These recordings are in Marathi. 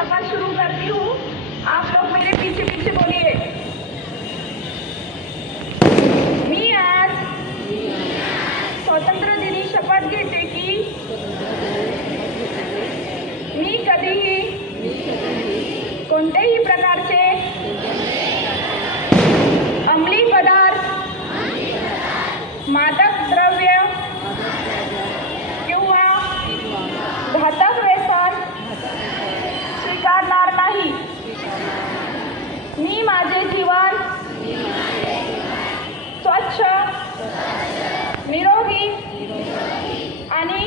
शपथ शुरू करती हूँ। आप लोग मेरे पीछे पीछे बोलिए। मी आज स्वातंत्र्य दिनी शपथ घेते की मी कधीही कोणत्याही प्रकारचे अंमली पदार्थ, मादक द्रव्य किंवा घातक व्यसन स्वीकारणार नाही। मी माझे जीवन स्वच्छ, निरोगी आणि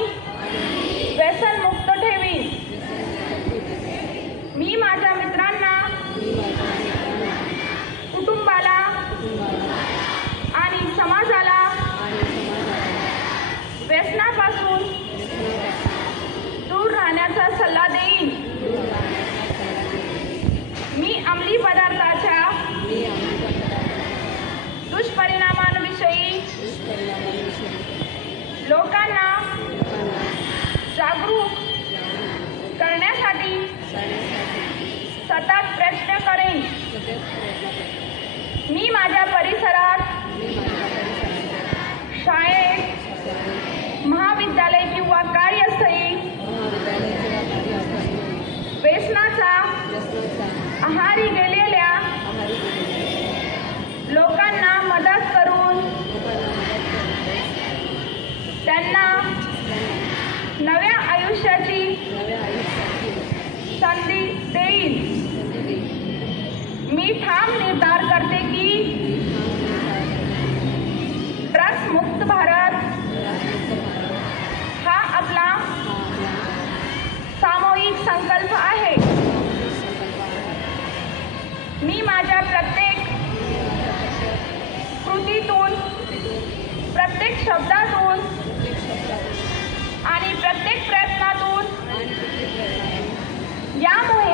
व्यसनमुक्त ठेवीन। मी माझ्या मित्रांना, कुटुंबाला आणि समाजाला व्यसनापासून दूर राहण्याचा सल्ला देईन। मी अंमली पदार्थाच्या दुष्परिणामांविषयी लोकांना जागरूक करण्यासाठी सतत प्रयत्न करेन। मी माझ्या परिसरात, शाळेत, महाविद्यालय किंवा कार्यस्थळी व्यसनाचा आहारी गेलेल्या लोकांना मदत करून त्यांना नव्या आयुष्याची संधी देईन। मी ठाम निर्धार करते की ड्रग्स मुक्त भारत हा आपला सामूहिक संकल्प आहे। मी माझ्या प्रत्येक कृतीतून, प्रत्येक शब्दातून आणि प्रत्येक प्रयत्नातून या मोहिमेत